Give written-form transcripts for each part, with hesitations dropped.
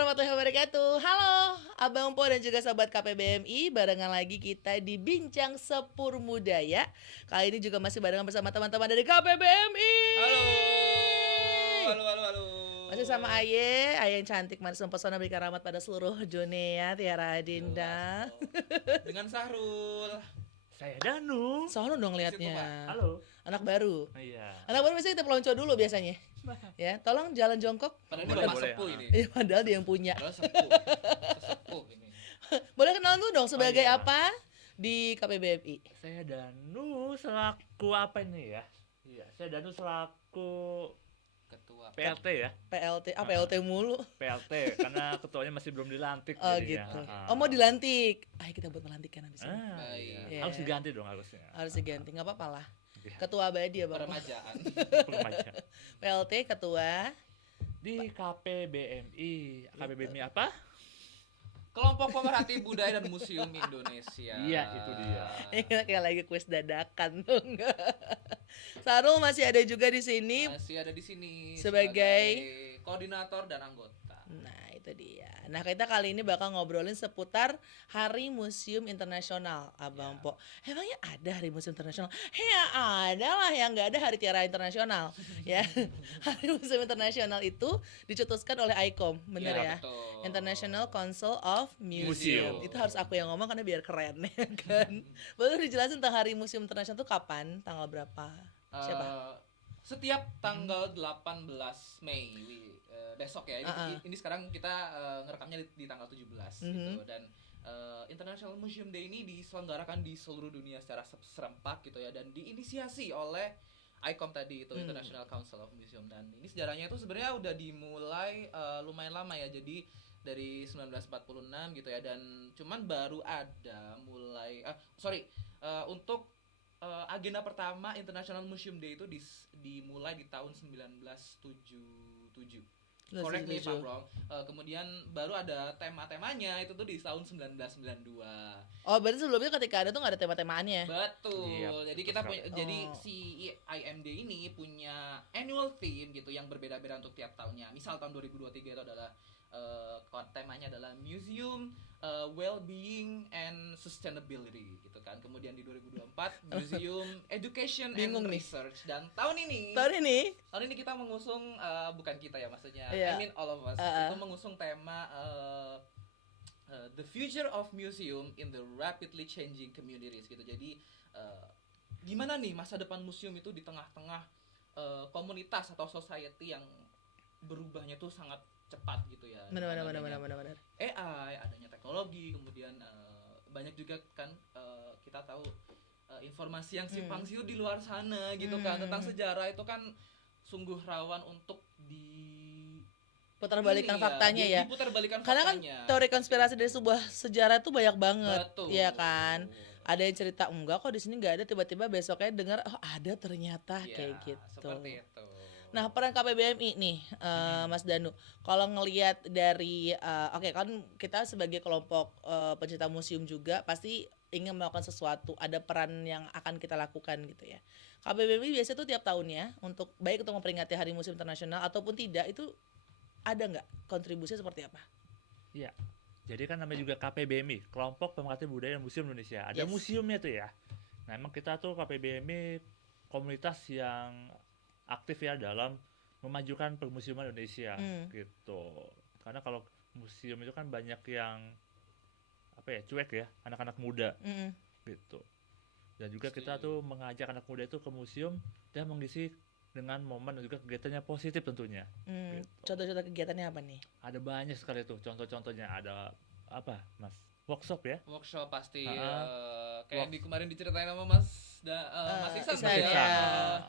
warahmatullahi wabarakatuh. Halo Abang Po dan juga sobat KPBMI. Barengan lagi kita di Bincang Sepur Budaya. Kali ini juga masih barengan bersama teman-teman dari KPBMI. Halo. Masih sama Aye yang cantik, manis mempesona, berikan rahmat pada seluruh dunia. Tiara Adinda. Dengan Sahrul. Saya Danu. Sono dong Di situ, liatnya. Pak. Halo. Anak baru. Iya. Anak baru biasanya kita pelonco dulu biasanya. Ya, tolong jalan jongkok. Padahal ini Boleh, bapak boleh. sepuh ini. Iya, padahal dia yang punya. Padahal sepuh. Sesepuh ini. Boleh kenalan dulu dong sebagai iya. apa di KPBMI? Saya Danu selaku apa ini ya? Iya, saya Danu selaku Ketua. PLT ya. PLT, PLT mulu. PLT karena ketuanya masih belum dilantik Oh jadinya. gitu. Ah. Oh mau dilantik. Ayo kita buat melantikan habis ini. Baik. Iya. Harus diganti dong harusnya. Harus diganti, nggak apa-apa lah. Iya. Ketua abadi ya Bang. Peremajaan. Remaja. PLT ketua. Di KPBMI. KPBMI apa? Kelompok Pemerhati Budaya dan Museum Indonesia. Iya, itu dia. Ini kita kayak lagi kuis dadakan tuh enggak. Sarul masih ada juga di sini. Masih ada di sini Sebagai koordinator dan anggota. Nah itu dia. Nah kita kali ini bakal ngobrolin seputar Hari Museum Internasional Abang Po. Emangnya ada Hari Museum Internasional? Ya ada lah, yang nggak ada Hari Tiara Internasional. Ya, Hari Museum Internasional itu dicetuskan oleh ICOM, bener Iya, ya? betul. International Council of Museum. Museum. Itu harus aku yang ngomong karena biar keren ya kan. Boleh dijelasin tentang Hari Museum Internasional itu kapan? Tanggal berapa? Siapa? Setiap tanggal 18 Mei besok ya. Ini sekarang kita ngerekamnya di tanggal 17 gitu, dan International Museum Day ini diselenggarakan di seluruh dunia secara serempak gitu ya, dan diinisiasi oleh ICOM tadi itu, International Council of Museum. Dan ini sejarahnya itu sebenarnya udah dimulai lumayan lama ya. Jadi dari 1946 gitu ya, dan cuman baru ada mulai untuk agenda pertama International Museum Day itu dimulai di tahun 1977. Correct me if I'm wrong. Kemudian baru ada tema-temanya itu tuh di tahun 1992. Oh berarti sebelumnya ketika ada tuh nggak ada tema-temaannya? Betul. Iya, Jadi betul kita sekali. punya, jadi si IMD ini punya annual theme gitu yang berbeda-beda untuk tiap tahunnya. Misal tahun 2023 itu adalah temanya adalah Museum Well-being and Sustainability gitu kan. Kemudian di 2024 Museum Education Bingung and nih. Research, dan tahun ini kita mengusung, bukan kita ya maksudnya, Iya. I mean all of us, itu mengusung tema The Future of Museum in the Rapidly Changing Communities gitu. Jadi gimana nih masa depan museum itu di tengah-tengah komunitas atau society yang berubahnya tuh sangat cepat gitu ya. Benar. AI, adanya teknologi, kemudian banyak juga kan kita tahu informasi yang simpang siur di luar sana gitu kan, tentang sejarah itu kan sungguh rawan untuk Putar-balikan faktanya ya. Diputar-balikan Karena kan faktanya. teori konspirasi dari sebuah sejarah itu banyak banget, Betul. ya kan? Ada yang cerita enggak kok di sini nggak ada, tiba-tiba besoknya dengar oh ada ternyata Ya, kayak gitu. seperti itu. Nah peran KPBMI nih, Mas Danu, kalau ngelihat dari, oke kan kita sebagai kelompok pencinta museum juga pasti ingin melakukan sesuatu, ada peran yang akan kita lakukan gitu ya. KPBMI biasanya tuh tiap tahunnya untuk baik untuk memperingati Hari Museum Internasional ataupun tidak, itu ada nggak kontribusinya seperti apa? Iya. Jadi kan namanya juga KPBMI, Kelompok Pemerhati Budaya dan Museum Indonesia. Ada Yes. museumnya tuh ya. Nah, emang kita tuh KPBMI komunitas yang aktif ya dalam memajukan permusiuman Indonesia gitu. Karena kalau museum itu kan banyak yang cuek ya, anak-anak muda gitu. Dan juga kita tuh mengajak anak muda itu ke museum dan mengisi dengan momen dan juga kegiatannya positif tentunya. Gitu. Contoh-contoh kegiatannya apa nih? Ada banyak sekali tuh contoh-contohnya. Ada apa, Mas? Workshop ya? Workshop pasti Work- kayak kemarin diceritain sama Mas Iksan tuh Iksan, ya. ya.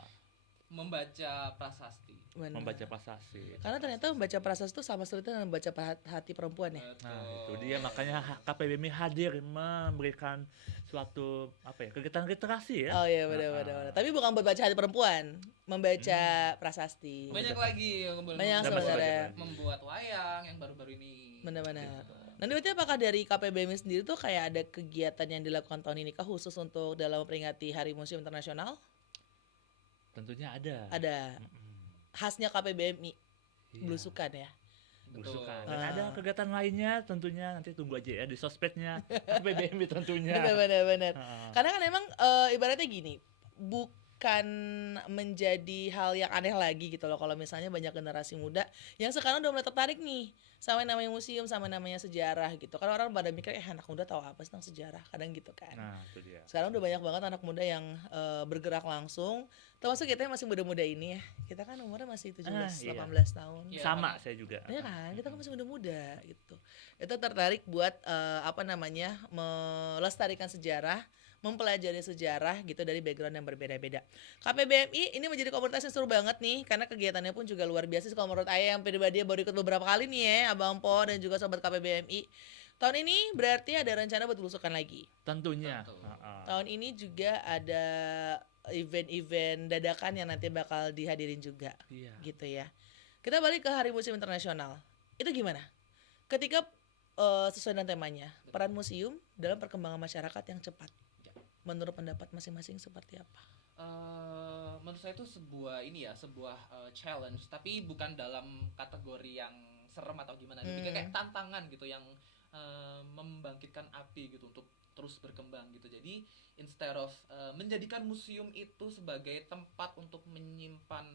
Membaca prasasti. Benar. Membaca prasasti. Karena ternyata membaca prasasti itu sama sulitnya dengan membaca hati perempuan ya. Nah, itu dia makanya KPBMI hadir memberikan suatu kegiatan literasi ya. Oh iya benar. Tapi bukan membaca hati perempuan, membaca prasasti. Banyak lagi yang Banyak Dan masih sebenarnya. banyak lagi. membuat wayang yang baru-baru ini. Benar. Nanti berarti apakah dari KPBMI sendiri tuh kayak ada kegiatan yang dilakukan tahun ini kah khusus untuk dalam memperingati Hari Museum Internasional? Tentunya ada. Ada. Khasnya KPBMI, Iya. belusukan ya. belusukan. Betul. Dan ada kegiatan lainnya tentunya nanti tunggu aja ya di sosmednya PBMI tentunya. Benar. Heeh. Karena kan emang ibaratnya gini, bukan menjadi hal yang aneh lagi gitu loh kalau misalnya banyak generasi muda yang sekarang udah mulai tertarik nih sama namanya museum, sama namanya sejarah gitu. Karena orang pada mikir anak muda tahu apa sih tentang sejarah, kadang gitu kan. Nah, itu dia. Sekarang udah banyak banget anak muda yang bergerak langsung. Termasuk kita yang masih muda-muda ini ya. Kita kan umurnya masih 17, Iya. 18 tahun. Iya, Sama makanya. saya juga. Iya kan, kita kan masih muda-muda gitu. Itu tertarik buat melestarikan sejarah, mempelajari sejarah gitu dari background yang berbeda-beda. KPBMI ini menjadi komunitas yang seru banget nih, karena kegiatannya pun juga luar biasa sih kalau menurut Ayah yang pribadi baru ikut beberapa kali nih ya, Abang Po dan juga sobat KPBMI. Tahun ini berarti ada rencana buat belusukan lagi. Tentunya. Tentu. Heeh. Tahun ini juga ada event-event dadakan yang nanti bakal dihadirin juga. Iya. Gitu ya. Kita balik ke Hari Museum Internasional. Itu gimana? Ketika sesuai dengan temanya, peran museum dalam perkembangan masyarakat yang cepat. Ya. Menurut pendapat masing-masing seperti apa? Menurut saya itu sebuah challenge, tapi bukan dalam kategori yang serem atau gimana, lebih kayak tantangan gitu yang membangkitkan api gitu untuk terus berkembang gitu. Jadi instead of menjadikan museum itu sebagai tempat untuk menyimpan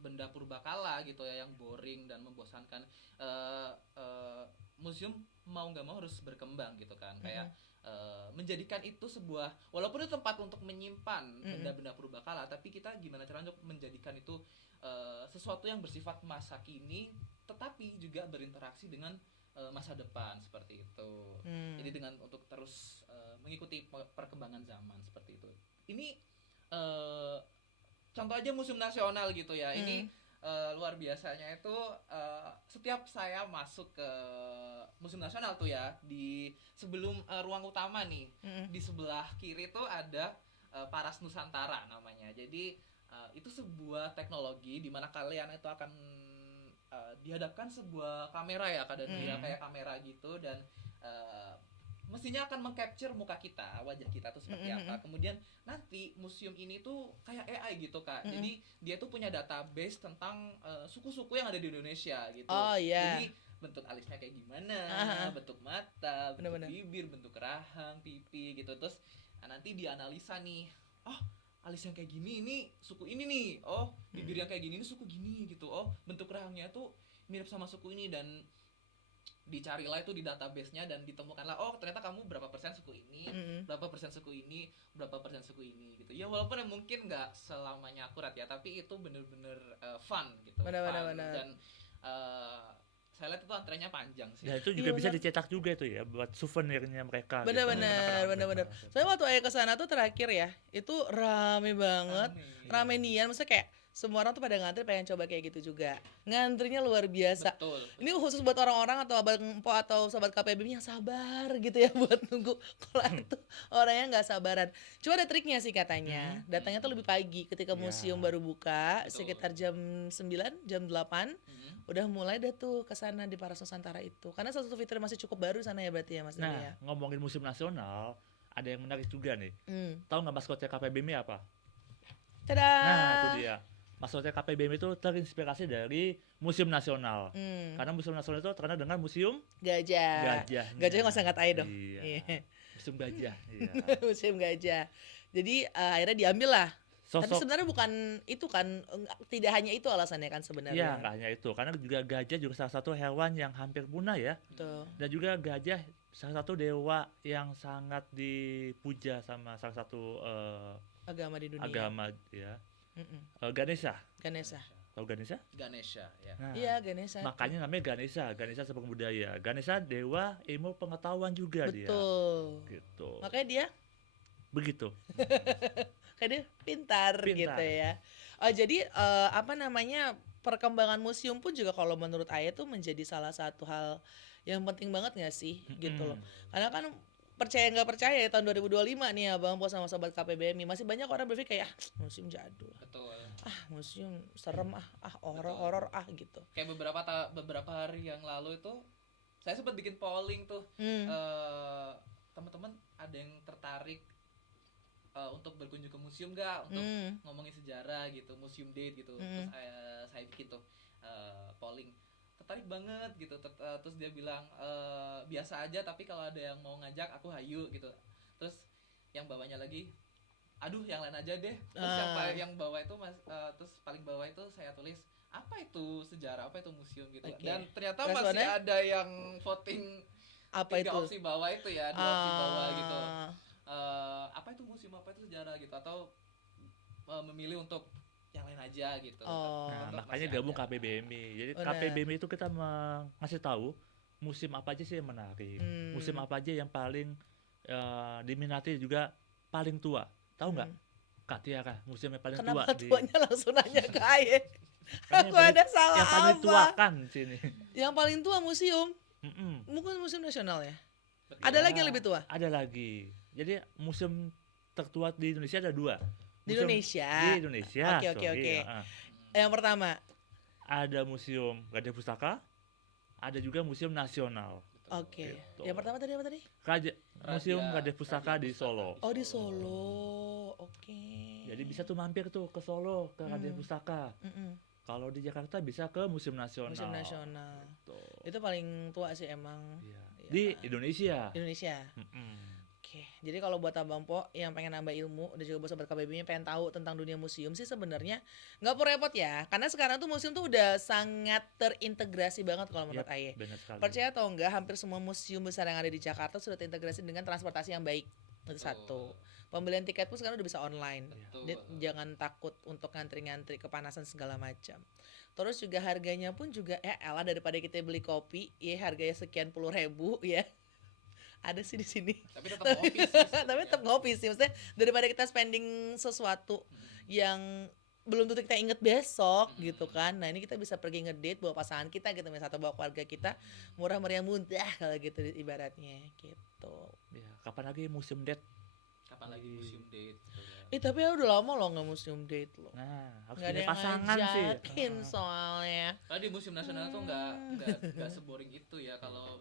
benda purbakala gitu ya yang boring dan membosankan, museum mau nggak mau harus berkembang gitu kan, kayak menjadikan itu sebuah, walaupun itu tempat untuk menyimpan benda-benda purbakala, tapi kita gimana caranya untuk menjadikan itu sesuatu yang bersifat masa kini tetapi juga berinteraksi dengan masa depan seperti itu. Jadi dengan untuk terus mengikuti perkembangan zaman seperti itu. Ini contoh aja Museum Nasional gitu ya. Ini luar biasanya itu setiap saya masuk ke Museum Nasional tuh ya, di sebelum ruang utama nih, di sebelah kiri tuh ada Paras Nusantara namanya. Jadi itu sebuah teknologi di mana kalian itu akan dihadapkan sebuah kamera ya, kadang dia kayak kamera gitu, dan mestinya akan mengcapture muka kita, wajah kita tuh seperti apa. Kemudian nanti museum ini tuh kayak AI gitu Kak. Jadi dia tuh punya database tentang suku-suku yang ada di Indonesia gitu. Oh iya. Jadi bentuk alisnya kayak gimana, bentuk mata, bentuk bibir, bentuk rahang, pipi gitu. Terus nanti dianalisa nih. Oh, alis yang kayak gini ini suku ini nih. Oh, bibir yang kayak gini ini suku gini gitu. Oh, bentuk rahangnya tuh mirip sama suku ini, dan dicarilah itu di database-nya dan ditemukanlah, oh ternyata kamu berapa persen suku ini, berapa persen suku ini, berapa persen suku ini gitu. Ya walaupun mungkin nggak selamanya akurat ya, tapi itu bener-bener fun gitu. Benar. Dan saya lihat itu antrenya panjang sih. Dan itu juga bisa dicetak juga itu ya buat souvenirnya mereka. Benar. Soalnya waktu Ayah kesana tuh terakhir ya, itu rame banget, rame nian, maksudnya kayak semua orang tuh pada ngantri pengen coba kayak gitu juga. Ngantrinya luar biasa. Betul. Ini khusus buat orang-orang atau abang Po atau sobat KPBM yang sabar gitu ya buat nunggu. Kalau itu orangnya nggak sabaran. Cuma ada triknya sih katanya. Datangnya tuh lebih pagi ketika museum baru buka, sekitar jam 9, jam 8. Udah mulai dah tuh kesana di Paras Nusantara itu. Karena salah satu fitur masih cukup baru sana ya berarti ya Mas Dani ya. Ngomongin Museum Nasional, ada yang menarik juga nih. Tahu nggak maskotnya KPBMI apa? Tada! Nah itu dia. Maksudnya KPBM itu terinspirasi dari Museum Nasional. Karena Museum Nasional itu terkenal dengan Museum Gajah. Gajahnya nggak usah ngatain dong. Iya. Museum Gajah. Iya. Museum Gajah. Jadi akhirnya diambil lah. Tapi Sosok, sebenarnya bukan itu kan, tidak hanya itu alasannya kan iya sebenarnya. nggak hanya itu. Karena juga gajah juga salah satu hewan yang hampir punah ya. Betul. Dan juga gajah salah satu dewa yang sangat dipuja sama salah satu Agama di dunia. agama ya. Ganesha. Tahu Ganesha? Ganesha ya. Nah, Iya, Ganesha. makanya namanya Ganesha sebagai budaya. Ganesha dewa ilmu pengetahuan juga dia. Betul. Gitu. Makanya dia Begitu. kayak dia pintar gitu ya. Oh, jadi perkembangan museum pun juga kalau menurut Ayah tuh menjadi salah satu hal yang penting banget nggak sih gitu loh. Karena kan percaya nggak percaya ya, tahun 2025 nih ya Bang Po sama sobat KPBMI masih banyak orang berpikir kayak museum jadul. Betul. Museum serem horor gitu. Kayak beberapa hari yang lalu itu saya sempat bikin polling tuh. Teman-teman ada yang tertarik untuk berkunjung ke museum nggak, untuk ngomongin sejarah gitu, museum date gitu. Terus saya bikin tuh polling. tertarik banget gitu. Terus dia bilang biasa aja, tapi kalau ada yang mau ngajak aku hayu gitu. Terus yang bawahnya lagi, aduh yang lain aja deh. Terus yang bawah itu terus paling bawah itu saya tulis apa itu sejarah, apa itu museum gitu. Dan ternyata masih ada yang voting apa 3 itu? opsi bawah itu ya, 2 opsi bawah gitu. Apa itu museum, apa itu sejarah gitu, atau memilih untuk yang lain aja gitu. Nah, makanya gabung KPBMI. Jadi KPBMI itu kita ngasih tahu musim apa aja sih yang menarik, musim apa aja yang paling diminati juga paling tua. Tahu nggak, Kak Tiara, museum yang paling tua? Kenapa tuanya langsung nanya ke Aye? Aku ada salah yang paling tua kan sini. Yang paling tua museum? Mungkin museum nasional ya? Betul. Ada lagi yang lebih tua? Ada lagi. Jadi museum tertua di Indonesia ada 2. Di Indonesia? Di Indonesia. Oke. Yang pertama? Ada Museum Gading Pustaka, ada juga Museum Nasional. Oke. Gitu. Yang pertama tadi apa tadi? Museum Gading Pustaka di Solo. Oh, di Solo. Oke. Jadi bisa tuh mampir tuh ke Solo ke Gading Pustaka. Kalau di Jakarta bisa ke Museum Nasional. Museum Nasional. Tuh. Itu paling tua sih emang. Iya. Di Indonesia. Oke. Jadi kalau buat Abang Po yang pengen nambah ilmu dan juga buat sobat KBBI yang pengen tahu tentang dunia museum sih sebenarnya nggak perlu repot ya. Karena sekarang tuh museum tuh udah sangat terintegrasi banget kalau menurut Aye. Benar sekali. Percaya atau enggak, hampir semua museum besar yang ada di Jakarta sudah terintegrasi dengan transportasi yang baik. Itu satu. Pembelian tiket pun sekarang udah bisa online. Jadi jangan takut untuk ngantri-ngantri kepanasan segala macam. Terus juga harganya pun juga elah daripada kita beli kopi ya harganya sekian puluh ribu ya. Ada sih di sini. Tapi tetap ngopi sih. Tapi tetap ngopi sih. Maksudnya daripada kita spending sesuatu yang belum tentu kita inget besok gitu kan. Nah ini kita bisa pergi ngedate bawa pasangan kita gitu misalnya, atau bawa keluarga kita, murah meriah mudah kalau gitu ibaratnya gitu. Ya, kapan lagi museum date? Kapan lagi museum date gitu ya. Tapi ya udah lama loh nggak museum date loh. Nah, harus Nggak ada punya yang pasangan sih. ngajakin soalnya. Karena di museum nasional tuh nggak seboring itu ya. Kalau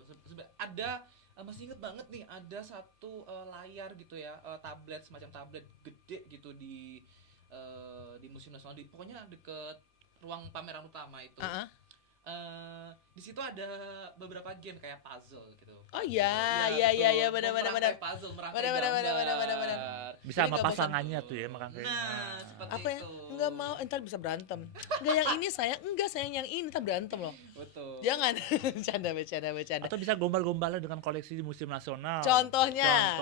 ada masih inget banget nih, ada satu layar gitu ya, tablet, semacam tablet gede gitu di museum nasional, pokoknya deket ruang pameran utama itu. Di situ ada beberapa game kayak puzzle gitu. Oh iya, benar. Puzzle, merangkai Benar. Bisa sama pasangannya tuh ya makan kayak. Nah, seperti Apa ya? itu. Enggak mau, entar bisa berantem. Enggak yang ini sayang, enggak sayang yang ini, entar berantem loh. Betul. Jangan. Bercanda. Atau bisa gombal-gombalan dengan koleksi di Museum Nasional. Contohnya.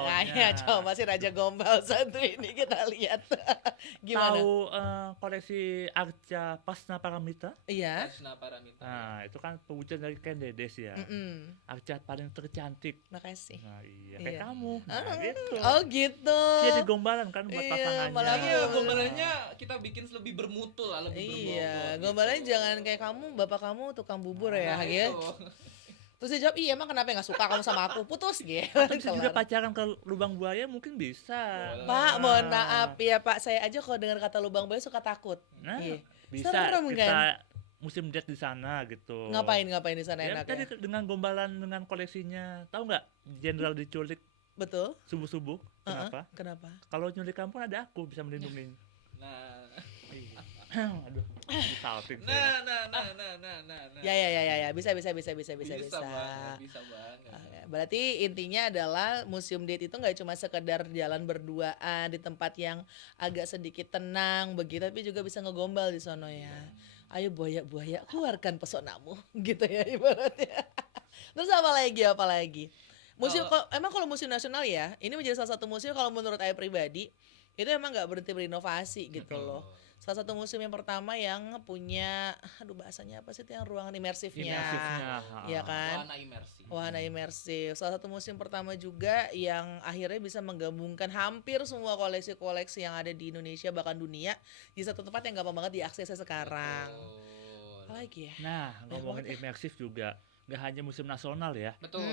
Coba si Raja Gombal satu ini kita lihat. Gimana? Tahu koleksi Arca Pasna Paramita? Iya. Pasna Paramita. Nah, itu kan pewujudan dari Ken Dedes ya. Arca paling tercantik. Makasih. Nah, iya. Kayak kamu. Nah, gitu. Oh gitu. Dia jadi gombalan kan buat pasangannya. malah Gombalannya kita bikin lebih bermutu lah, lebih berbobot. Iya, gombalannya jangan kayak kamu, bapak kamu tukang bubur ya, Nah, gitu. itu. Terus dia jawab, iya emang kenapa nggak suka kamu sama aku, putus gitu. Atau bisa juga pacaran ke lubang buaya mungkin bisa. Pak, mohon maaf ya Pak, saya aja kalau dengar kata lubang buaya suka takut. Nah, Iya. bisa Serem, kita kan? musim date di sana gitu. Ngapain di sana Ya, tadi enaknya? dengan gombalan dengan koleksinya. Tahu nggak jenderal diculik Betul. subuh-subuh? Kenapa? Kenapa? Kalau nyulik kamu ada aku bisa melindungi. Nah. Aduh, salting Nah. Ya, bisa. Bisa banget. Oke, berarti intinya adalah museum date itu nggak cuma sekedar jalan berduaan di tempat yang agak sedikit tenang begitu, tapi juga bisa ngegombal di sono ya. Ayo buaya keluarkan pesonamu gitu ya ibaratnya. Terus apa lagi? Museum emang kalau museum nasional ya, ini menjadi salah satu museum kalau menurut saya pribadi itu emang nggak berhenti berinovasi gitu loh. Salah satu museum yang pertama yang punya, bahasanya apa sih itu yang ruangan imersifnya, ya kan? Wahana imersif. Salah satu museum pertama juga yang akhirnya bisa menggabungkan hampir semua koleksi-koleksi yang ada di Indonesia bahkan dunia di satu tempat yang gampang banget diaksesnya sekarang. Apa lagi ya? Nah, ngomongin imersif juga nggak hanya museum nasional ya. Betul.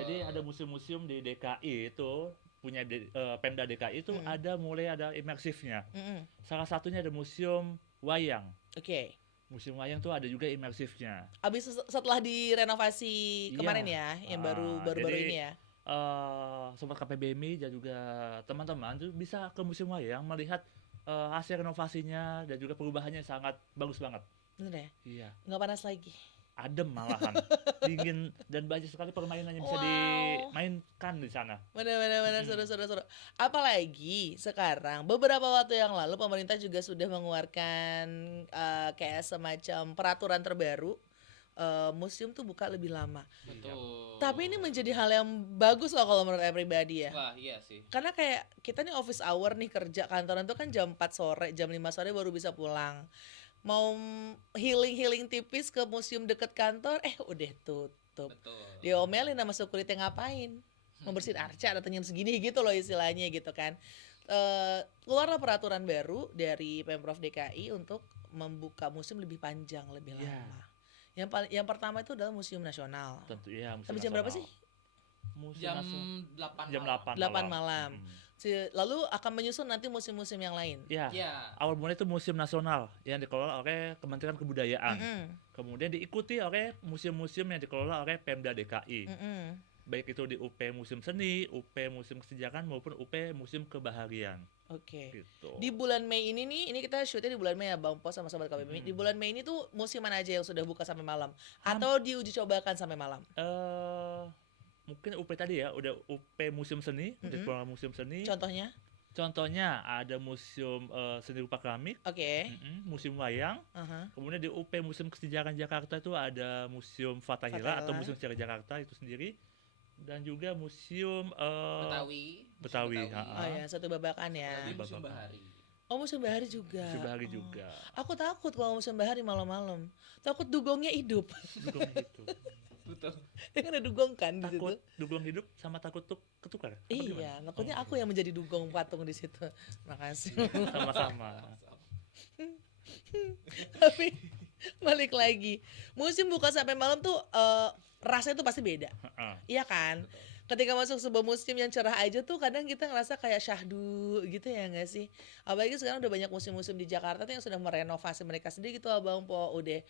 Jadi ada museum-museum di DKI itu punya Pemda DKI itu mulai ada imersifnya. Salah satunya ada museum wayang. Oke. Museum wayang tuh ada juga imersifnya. Abis setelah direnovasi kemarin ya, yang baru-baru ini ya. Sobat KPBMI dan juga teman-teman tuh bisa ke museum wayang melihat hasil renovasinya dan juga perubahannya sangat bagus banget. Bener ya? Iya. Nggak panas lagi. adem malahan, dingin dan banyak sekali permainan yang bisa Wow. dimainkan di sana. Benar-benar seru. Apalagi sekarang beberapa waktu yang lalu pemerintah juga sudah mengeluarkan kayak semacam peraturan terbaru, museum tuh buka lebih lama. Betul. Tapi ini menjadi hal yang bagus loh kalau menurut saya pribadi ya. Wah, iya sih. Karena kayak kita nih office hour nih kerja kantoran tuh kan jam 4 sore, jam 5 sore baru bisa pulang. Mau healing tipis ke museum deket kantor, udah tutup. Betul. Diomelin sama security ngapain? Membersihin arca datang jam segini gitu loh istilahnya gitu kan. Keluarlah peraturan baru dari Pemprov DKI untuk membuka museum lebih panjang, lebih Iya. lama. Yang pertama itu adalah Museum Nasional. Tentu ya. Sampai jam berapa sih? Jam 8 8 malam. Mm. Lalu akan menyusun nanti museum-museum yang lain. Ya. Ya. Awal mulanya itu Museum Nasional yang dikelola oleh Kementerian Kebudayaan. Mm-mm. Kemudian diikuti oleh museum-museum yang dikelola oleh Pemda DKI. Mm-mm. Baik itu di UP Museum Seni, UP Museum Kesejaraan maupun UP Museum Kebaharian. Oke. Gitu. Di bulan Mei ini nih, ini kita shootnya di bulan Mei ya Bang Pos sama Sobat KBBI. Di bulan Mei ini tuh museum mana aja yang sudah buka sampai malam? Atau diuji cobakan sampai malam? Mungkin UP tadi ya, udah UP Museum Seni, udah kelola Museum Seni. Contohnya? Contohnya ada Museum Seni Rupa Keramik, Oke. Museum Wayang. Aha. Kemudian di UP Museum Kesejaraan Jakarta itu ada Museum Fathahila atau Museum Sejarah Jakarta itu sendiri. Dan juga Museum Betawi. Oh ya, satu babakan ya. Di Babakan. Museum Bahari. Oh, Museum Bahari juga. Museum Bahari Oh. juga. Aku takut kalau Museum Bahari malam-malam. Takut dugongnya hidup. Dugong itu. Betul. Kan ada dugong kan di situ. Takut dugong hidup sama takut ketukar. Apa gimana? Iya, takutnya aku yang menjadi dugong patung di situ. Makasih. Sama-sama. Tapi balik lagi, museum buka sampai malam tuh rasanya tuh pasti beda. Heeh. Iya kan? Ketika masuk sebuah museum yang cerah aja tuh kadang kita ngerasa kayak syahdu gitu ya nggak sih? Apalagi sekarang udah banyak museum-museum di Jakarta tuh yang sudah merenovasi mereka sendiri gitu Abang Po. Udah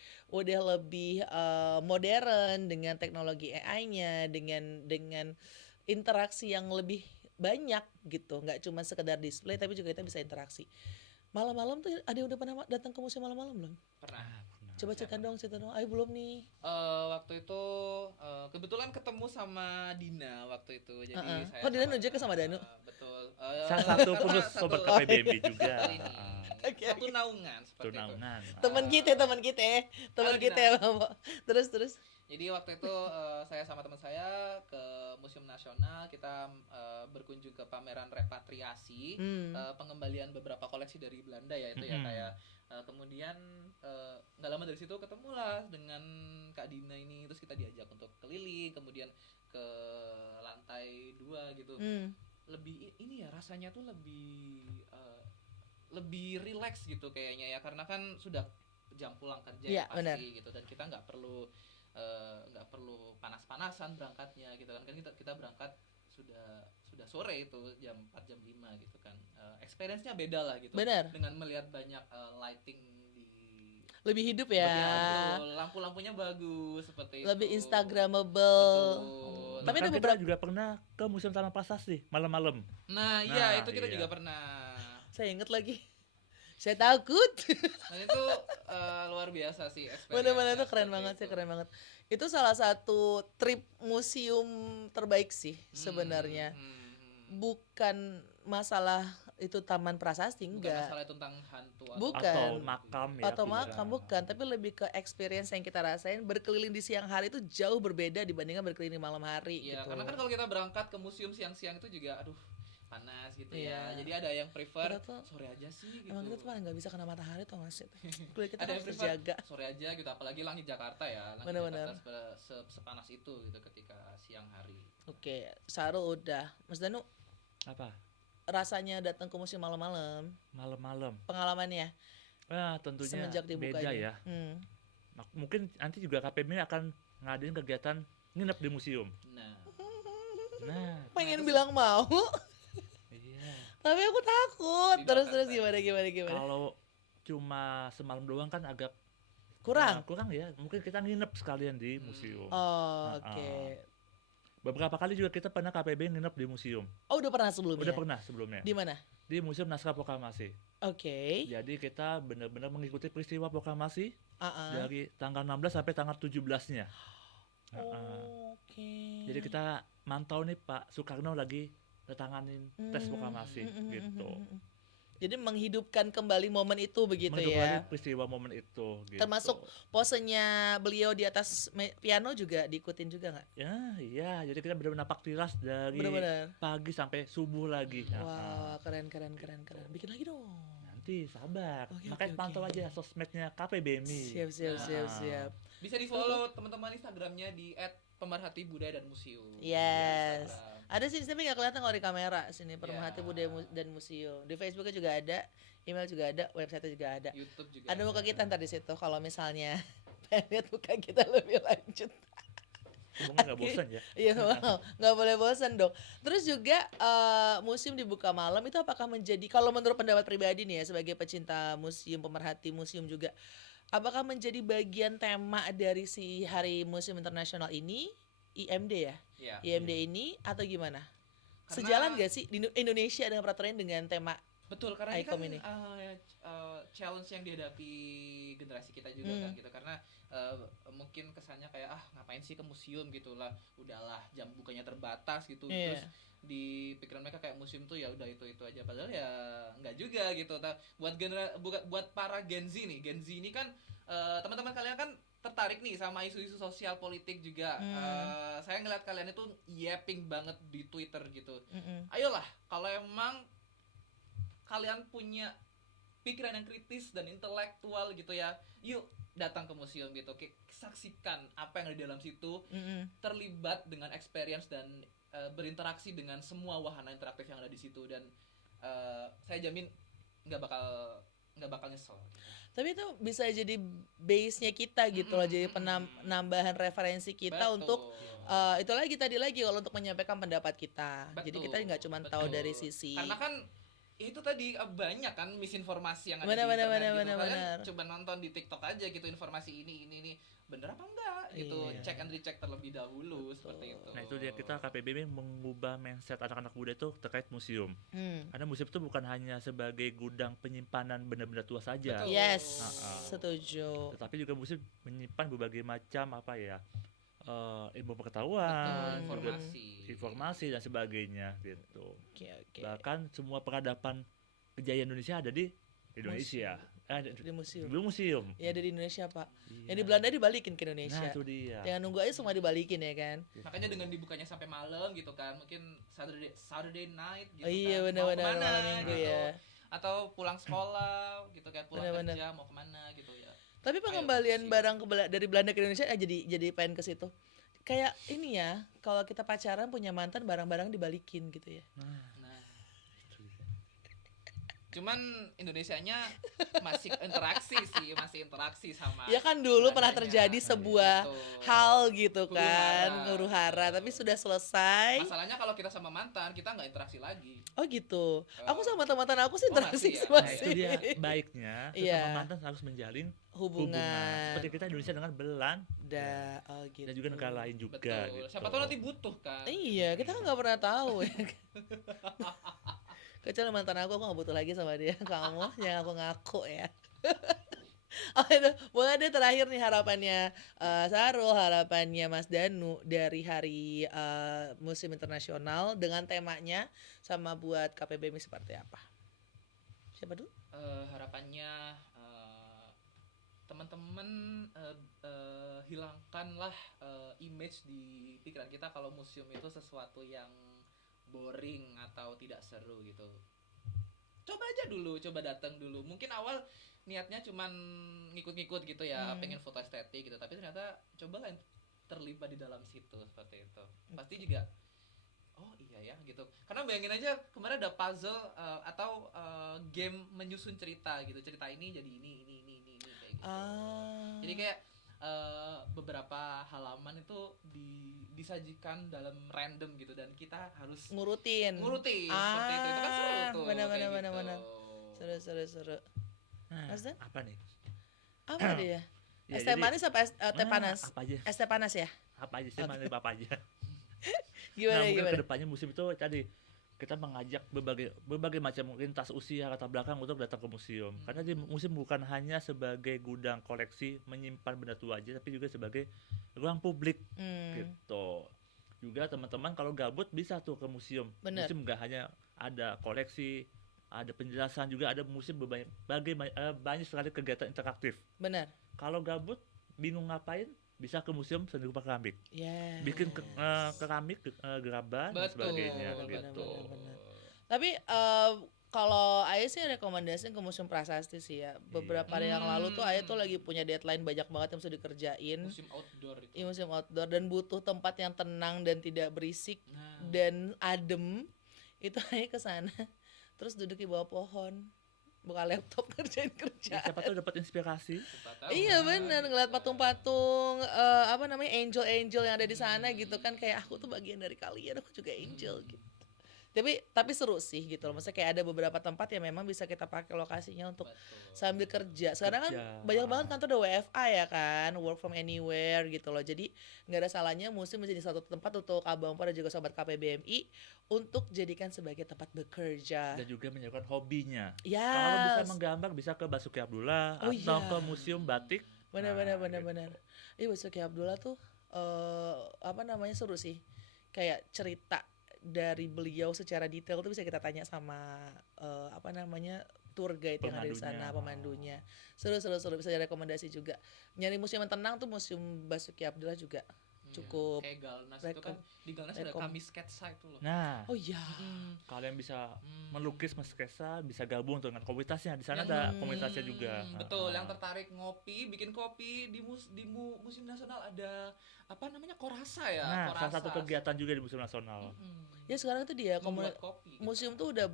lebih modern dengan teknologi AI-nya, dengan interaksi yang lebih banyak gitu. Nggak cuma sekedar display tapi juga kita bisa interaksi. Malam-malam tuh ada yang udah pernah datang ke museum malam-malam belum? Pernah. Coba cerita dong. Ayo belum nih. Waktu itu kebetulan ketemu sama Dina waktu itu. Jadi saya Oh, Dina nunjuk ke sama Danu? Betul. Salah satu Karena pengurus Sobat KPBB juga. ini. Oke. Satu naungan seperti itu. Tunangan. Teman Halo, kita Dina. ya Bapak. Terus. Jadi waktu itu saya sama teman saya ke Museum Nasional, kita berkunjung ke pameran repatriasi, pengembalian beberapa koleksi dari Belanda ya itu ya kayak kemudian nggak lama dari situ ketemulah dengan Kak Dina ini, terus kita diajak untuk keliling, kemudian ke lantai 2 gitu. Lebih ini ya rasanya tuh lebih rileks gitu kayaknya ya, karena kan sudah jam pulang kerja Iya, ya pasti benar. gitu, dan kita nggak perlu panas-panasan berangkatnya gitu kan kita berangkat sudah sore itu jam 4 jam 5 gitu kan. Experience-nya beda lah gitu. Benar. Dengan melihat banyak lighting di Lebih hidup ya. betul, lampu-lampunya bagus seperti Lebih itu. Instagramable. Betul. Tapi ada Bahkan beberapa- kita juga pernah ke Museum Taman Prasasti malam-malam. Nah, iya Nah, itu kita iya. juga pernah. Saya inget lagi. Saya takut. Dan itu luar biasa sih experience. Bener-bener itu keren banget. Itu salah satu trip museum terbaik sih sebenarnya. Bukan masalah itu Taman Prasasti, Bukan enggak. masalah tentang hantu Bukan. Atau makam ya. Atau tidak. makam bukan, tapi lebih ke experience yang kita rasain berkeliling di siang hari itu jauh berbeda dibandingkan berkeliling di malam hari Iya, gitu. karena kan kalau kita berangkat ke museum siang-siang itu juga aduh panas gitu ya. Iya. Jadi ada yang prefer Kita tuh- sore aja sih gitu. Emang kita tuh paling nggak bisa kena matahari tuh nggak sih? Kulit kita Ada yang harus prefer terjaga. sore aja gitu, apalagi langit Jakarta ya. Langit Bener-bener. Jakarta sepanas itu gitu ketika siang hari. Oke, Sarul udah. Mas Danu, Apa? rasanya datang ke museum malam-malam, Malam-malam. pengalamannya Tentunya semenjak dibukanya. beda ya. Mungkin nanti juga KPB akan ngadain kegiatan nginep di museum. Nah, Pengen bilang mau, iya. tapi aku takut. Terus Dibatasi. gimana? Kalau cuma semalam doang kan agak Kurang. kurang ya. Mungkin kita nginep sekalian di museum. Oh, oke. Beberapa kali juga kita pernah KPB nginep di museum. Oh, udah pernah sebelumnya? Udah pernah sebelumnya. Di mana? Di Museum Naskah Proklamasi. Oke. Jadi kita benar-benar mengikuti peristiwa proklamasi dari tanggal 16 sampai tanggal 17-nya. Oke. Jadi kita mantau nih Pak Soekarno lagi tanganin tes proklamasi gitu. Jadi menghidupkan kembali momen itu begitu Menghidupkan ya. peristiwa momen itu gitu. Termasuk posenya beliau di atas piano juga diikutin juga nggak? Ya, iya. Jadi kita benar-benar napak tilas dari Benar-benar. pagi sampai subuh lagi. Wah, keren. Bikin lagi dong. Nanti sabar. Oke, Makanya oke, pantau oke. aja sosmednya KPBMI. Siap. Bisa di follow teman-teman Instagramnya di @pemerhati budaya dan museum. Yes. Instagram. Ada sih tapi nggak kelihatan kalau di kamera sini Pemerhati Ya. Budaya dan Museum. Di Facebooknya juga ada, email juga ada, website juga ada. YouTube juga. Ada muka kita ntar di situ kalau misalnya pengen lihat muka kita lebih lanjut. Semoga nggak bosan ya. Iya, nggak boleh bosan dong. Terus juga museum dibuka malam itu apakah menjadi, kalau menurut pendapat pribadi nih ya sebagai pecinta museum, pemerhati museum juga, apakah menjadi bagian tema dari si Hari Museum Internasional ini, IMD ya? Ya. IMD ini atau gimana? Karena- Sejalan gak sih di Indonesia dengan peraturan dengan tema? Betul, karena ini ICOM kan ini. challenge yang dihadapi generasi kita juga kan gitu, karena mungkin kesannya kayak ngapain sih ke museum gitu lah, udahlah jam bukanya terbatas gitu. Iya. Terus di pikiran mereka kayak museum tuh ya udah itu aja, padahal ya nggak juga gitu. Buat para Gen Z ini kan teman-teman kalian kan tertarik nih sama isu-isu sosial politik juga. Saya ngeliat kalian itu yapping banget di Twitter gitu. Ayolah, kalau emang kalian punya pikiran yang kritis dan intelektual gitu ya, yuk datang ke museum gitu, saksikan apa yang ada di dalam situ, terlibat dengan experience dan berinteraksi dengan semua wahana interaktif yang ada di situ, dan saya jamin nggak bakal nyesel. Tapi itu bisa jadi base-nya kita gitu loh, jadi penambahan referensi kita Betul. untuk itu tadi lagi kalau untuk menyampaikan pendapat kita. Jadi kita nggak cuma tahu dari sisi. Karena kan itu tadi banyak kan misinformasi yang ada Benar, di internet gitu. benar. Kalian coba nonton di TikTok aja gitu, informasi ini bener apa enggak gitu. Iya. Cek and recheck terlebih dahulu. Seperti itu. Nah itu dia, kita KPBB mengubah mindset anak-anak muda itu terkait museum. Karena museum itu bukan hanya sebagai gudang penyimpanan benda-benda tua saja. Betul. Yes, Ah. setuju. Tetapi juga museum menyimpan berbagai macam ilmu Betul, pengetahuan, juga informasi dan sebagainya gitu. Oke. Bahkan semua peradaban kejayaan Indonesia ada di Indonesia. Di museum. Di museum. Ya dari Indonesia Pak. Iya. Yang di Belanda dibalikin ke Nah Indonesia. itu dia. Jangan nunggu aja semua dibalikin ya kan. Makanya dengan dibukanya sampai malam gitu kan, mungkin Saturday night gitu Iya kan, benar mau kemana malam minggu gitu. ya. Atau pulang sekolah gitu kan, pulang Benar. kerja mau kemana gitu ya. Tapi pengembalian museum. barang dari Belanda ke Indonesia jadi pengen ke situ. Kayak ini ya, kalau kita pacaran punya mantan barang-barang dibalikin gitu ya. Nah, cuman Indonesianya masih interaksi sama. Ya kan dulu pernah Belandanya. terjadi sebuah Betul. hal gitu Huru kan, hara. huru hara, tapi sudah selesai. Masalahnya kalau kita sama mantan, kita nggak interaksi lagi. Oh gitu. Aku sama Oh. mantan aku sih interaksi masih ya? Nah itu masih. dia baiknya Iya. sesama mantan harus menjalin hubungan. Hubungan. Seperti kita Indonesia dengan Belanda Oh gitu. dan juga negara lain juga Betul. gitu. Siapa tahu nanti butuh kan. Iya, kita kan nggak pernah tahu ya. Kecuali mantan aku nggak butuh lagi sama dia. Kamu yang aku ngaku ya. Oh itu, boleh deh terakhir nih harapannya Sarul, harapannya Mas Danu dari Hari Museum Internasional dengan temanya sama buat KPBMI seperti apa? Siapa dulu? Harapannya teman-teman hilangkanlah image di pikiran kita kalau museum itu sesuatu yang boring atau tidak seru gitu. Coba aja dulu, coba datang dulu. Mungkin awal niatnya cuman ngikut-ngikut gitu ya, pengen foto estetik gitu, tapi ternyata cobalah terlibat di dalam situ seperti itu. Pasti juga oh iya ya gitu. Karena bayangin aja kemarin ada puzzle atau game menyusun cerita gitu. Cerita ini jadi ini kayak gitu. Jadi kayak beberapa halaman itu disajikan dalam random gitu dan kita harus Ngurutin. seperti itu kan seru tuh. Benar. Seru. Nah, Mas Dan? apa nih? Apa dia? Ya, Es teh jadi- manis apa teh panas? Apa aja? Es teh panas ya? Apa aja sih? Mana apa aja? Gimana Nah mungkin gimana? kedepannya musim itu tadi kita mengajak berbagai macam lintas usia latar belakang untuk datang ke museum. Karena di museum bukan hanya sebagai gudang koleksi menyimpan benda tua aja, tapi juga sebagai ruang publik gitu. Juga teman-teman kalau gabut bisa tuh ke museum. Bener. Museum nggak hanya ada koleksi, ada penjelasan, juga ada museum banyak sekali kegiatan interaktif. Benar. Kalau gabut bingung ngapain, bisa ke museum seni rupa keramik. Yes. Bikin keramik, gerabah dan sebagainya gitu. Benar. Tapi kalau Aya sih rekomendasiin ke Museum Prasasti sih ya. Beberapa hari yang lalu tuh Aya tuh lagi punya deadline banyak banget yang mesti dikerjain. Museum outdoor itu. Iya, museum outdoor, dan butuh tempat yang tenang dan tidak berisik dan adem. Itu Aya ke sana. Terus duduk di bawah pohon, buka laptop kerjain kerjaan. Siapa tahu dapat inspirasi. Iya benar, ngeliat patung-patung angel-angel yang ada di sana gitu kan, kayak aku tuh bagian dari kalian, aku juga angel gitu. Tapi seru sih gitu loh. Maksudnya kayak ada beberapa tempat yang memang bisa kita pakai lokasinya untuk sambil kerja. Sekarang kan banyak banget kantor udah WFA ya kan, work from anywhere gitu loh. Jadi nggak ada salahnya museum menjadi satu tempat untuk Abang Po dan juga sobat KPBMI untuk jadikan sebagai tempat bekerja. Dan juga menyalurkan hobinya. Yes. Kalau bisa menggambar bisa ke Basuki Abdullah atau ke Museum Batik. Benar. Iya, Basuki Abdullah tuh seru sih. Kayak cerita dari beliau secara detail tuh bisa kita tanya sama tour guide yang ada di sana, pemandunya. Seru bisa jadi rekomendasi juga. Nyari museum yang tenang tuh Museum Basuki Abdullah juga cukup. Kayak Galnas itu kan, di Galnas ada kami sketsa itu loh. Nah, oh iya. Kalian bisa melukis, sketsa, bisa gabung dengan komunitasnya. Di sana ada komunitasnya juga. Betul, yang tertarik ngopi, bikin kopi di Museum Nasional ada Korasa ya. Nah, Korasa. salah satu kegiatan juga di Museum Nasional. Ya sekarang tuh dia kopi, museum tuh udah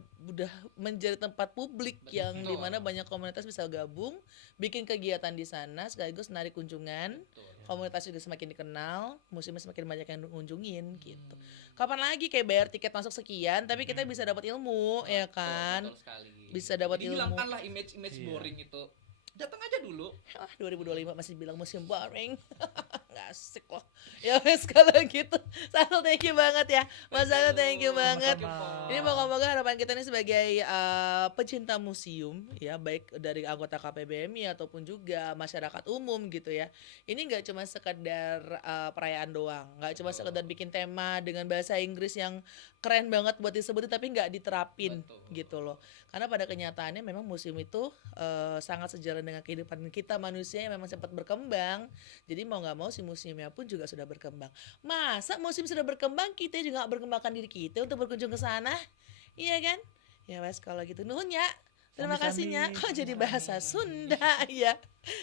menjadi tempat publik yang dimana banyak komunitas bisa gabung, bikin kegiatan di sana sekaligus menarik kunjungan. Komunitas juga semakin dikenal, museumnya semakin banyak yang ngunjungin gitu. Kapan lagi kayak bayar tiket masuk sekian, tapi kita bisa dapat ilmu, ya kan? Betul sekali. Bisa dapat ilmu. Hilangkanlah image boring itu. Datang aja dulu. 2025 masih bilang museum boring. Nggak asik loh. Ya wes kalau gitu. Sarul thank you banget ya. Mas Sarul thank you banget. Ini moga-moga harapan kita ini sebagai pecinta museum ya, baik dari anggota KPBMI ataupun juga masyarakat umum gitu ya. Ini nggak cuma sekedar perayaan doang, nggak cuma sekedar bikin tema dengan bahasa Inggris yang keren banget buat disebutin tapi nggak diterapin gitu loh. Karena pada kenyataannya memang museum itu sangat sejalan dengan kehidupan kita manusia yang memang sempat berkembang. Jadi mau nggak mau si museumnya pun juga sudah berkembang. Masa museum sudah berkembang kita juga nggak berkembangkan diri kita untuk berkunjung ke sana? Iya kan? Ya wes kalau gitu nuhun ya. Terima kasihnya. Kok jadi bahasa Sunda ya.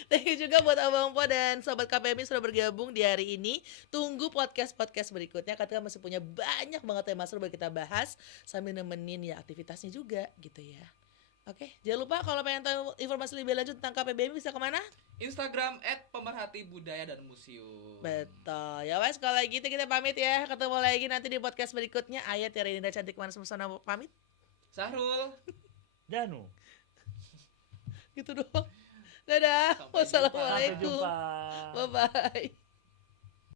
Thank you juga buat Abang Po dan sobat KPMI sudah bergabung di hari ini. Tunggu podcast berikutnya. Kita masih punya banyak banget tema seru buat kita bahas sambil nemenin ya aktivitasnya juga gitu ya. Oke, jangan lupa kalau pengen tahu informasi lebih lanjut tentang KPBMI bisa kemana? Instagram @pemerhati-budaya dan museum. Betul. Ya wes kalau gitu kita pamit ya. Ketemu lagi nanti di podcast berikutnya. Ayat Tiara Dinda cantik manis pesona pamit. Sahrul. Danu. Gitu doang. Dadah. Wassalamualaikum. Sampai jumpa. Bye bye.